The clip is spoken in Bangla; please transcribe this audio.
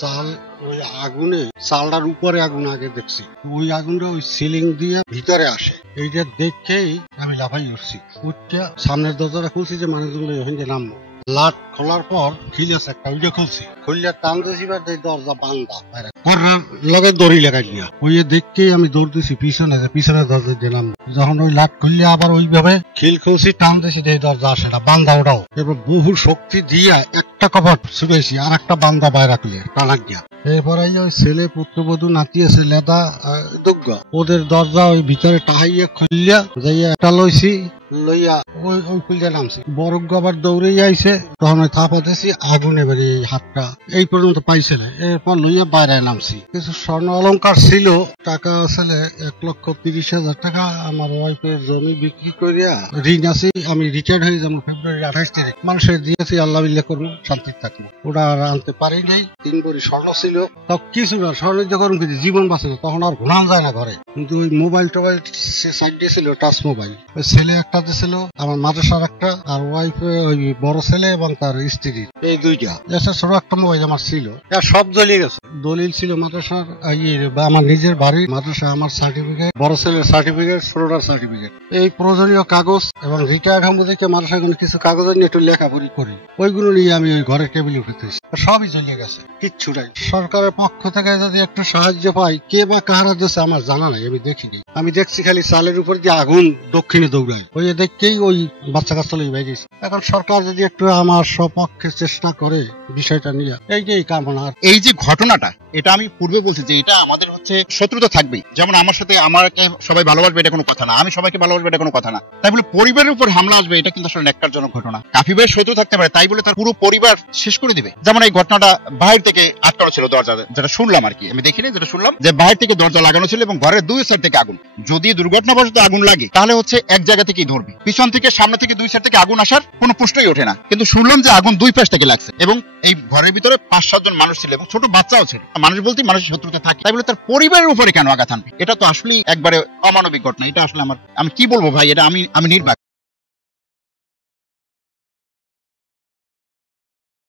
চাল ওই আগুনে চালটার উপরে আগুন আগে দেখছি, ওই আগুনটা ওই সিলিং দিয়ে ভিতরে আসে। এইটা দেখেই আমি লাফাই উঠছি, উঠতে সামনের দরজাটা খুলছি যে মানুষগুলো ওখানে নামবো। লাট খোলার পর খিলেছে একটা, ওইটা খুলছি, খুললে টান দিয়েছি, দরজা বান্ধা লগে দড়ি লাগাই দিয়া। ওই দেখেই আমি দৌড় দিছি পিছনে দরজা দিলাম। যখন ওই লাট খুললে আবার ওইভাবে খিল খুলছি, টান দিয়েছি, এই দরজা আসে না, বান্ধা ওটাও। এবার বহু শক্তি দিয়া একটা কপাট ছুটেছি, আর একটা বান্ধা বাইরে খুলে টানাক দিয়া। এরপরে ওই ছেলে পুত্রবধূ নাতি আছে লেদা দুগ্গ, ওদের দরজা ওই ভিতরে টাহাইয়া খুললিয়া যাইয়া একটা লইছি, লইয়া ওই খুলতে নামছি। বরজ্ঞ আবার দৌড়ে আইছে, তখন ওই থাপা দিয়েছি, আগুন এবারে এই হাতটা এই পর্যন্ত পাইছে না। এরপর লইয়া বাইরে নামছি। কিছু স্বর্ণ অলংকার ছিল, টাকা আসলে 1,30,000 টাকা। আমার ওয়াইফের জমি বিক্রি করিয়া ঋণ আছে, আমি রিটায়ার্ড হয়ে যাবো ফেব্রুয়ারি 28 তারিখ। মানুষের দিয়েছি, আল্লাহ বিল্লাহ করবো, শান্তি থাকবো। ওটা আর আনতে পারি নাই। 3 ভরি স্বর্ণ ছিল, তখন কিছু না, স্বর্ণ যখন জীবন বাঁচে না, তখন আর ঘুরান যায় না ঘরে। কিন্তু ওই মোবাইল টোবাইল সে সাইড দিয়েছিল, টাচ মোবাইল। ওই ছেলে একটা দিয়েছিল, আমার মাদ্রাসার একটা, আর ওয়াইফে ওই বড় ছেলে এবং তার স্ত্রী, এই দুইটা। এসে ছোট একটা মোবাইল আমার ছিল, সব জ্বলিয়ে গেছে। দলিল ছিল মাদ্রাসার, আমার নিজের বাড়ি, মাদ্রাসা, আমার সার্টিফিকেট, বড় ছেলের সার্টিফিকেট, ছোটটার সার্টিফিকেট, এই প্রয়োজনীয় কাগজ, এবং রিটায়ার্ড হবো দেখে মাদ্রাসায় কিছু কাগজ নিয়ে একটু লেখাপড়ি করি, ওইগুলো নিয়ে আমি ওই ঘরের টেবিলে উঠেছি। সবই জ্বলিয়ে গেছে, কিচ্ছু নাই। সরকারের পক্ষ থেকে যদি একটু সাহায্য পাই, কে বা কাহারা দিচ্ছে আমার জানা নাই, আমি দেখিনি। আমি দেখছি খালি চালের উপর দিয়ে আগুন দক্ষিণে দৌড়ায়, ওই দেখতেই ওই বাচ্চা কাচ্চা লই বেরিয়েছে। এখন সরকার যদি একটু আমার সপক্ষে চেষ্টা করে বিষয়টা নিয়ে, এইটাই কামনা। এই যে ঘটনাটা, এটা আমি পূর্বে বলছি যে এটা আমাদের হচ্ছে শত্রুতা থাকবেই। যেমন আমার সাথে আমাকে সবাই ভালোবাসবে, এটা কোনো কথা না, আমি সবাইকে ভালোবাসবে, এটা কোনো কথা না। তাই বলে পরিবারের উপর হামলা আসবে, এটা কিন্তু আসলে ন্যাক্কারজনক ঘটনা। কাফি ভাইয়ের শত্রু থাকতে পারে, তাই বলে তার পুরো পরিবার শেষ করে দিবে। যেমন এই ঘটনাটা বাইরে থেকে আটকানো ছিল দরজা, যেটা শুনলাম আর কি, আমি দেখিনি, যেটা শুনলাম যে বাইরে থেকে দরজা লাগানো ছিল এবং ঘরের 2 সাইড থেকে আগুন। যদি দুর্ঘটনাবশত আগুন লাগে, তাহলে হচ্ছে এক জায়গা থেকেই ধরবে, পিছন থেকে সামনে থেকে 2 সাইড থেকে আগুন আসার কোনো প্রশ্নই ওঠে না। কিন্তু শুনলাম যে আগুন 2 পাশ থেকে লাগছে, এবং এই ঘরের ভিতরে 5-7 জন মানুষ ছিল, এবং ছোট বাচ্চাও ছিল। মানুষ বলতে মানুষের শত্রুতা থাকে, তাই বলে তার পরিবারের উপরে কেন আঘাত আনবে? এটা তো আসলে একবারে অমানবিক ঘটনা। এটা আসলে আমি কি বলবো ভাই, এটা আমি নির্বাক।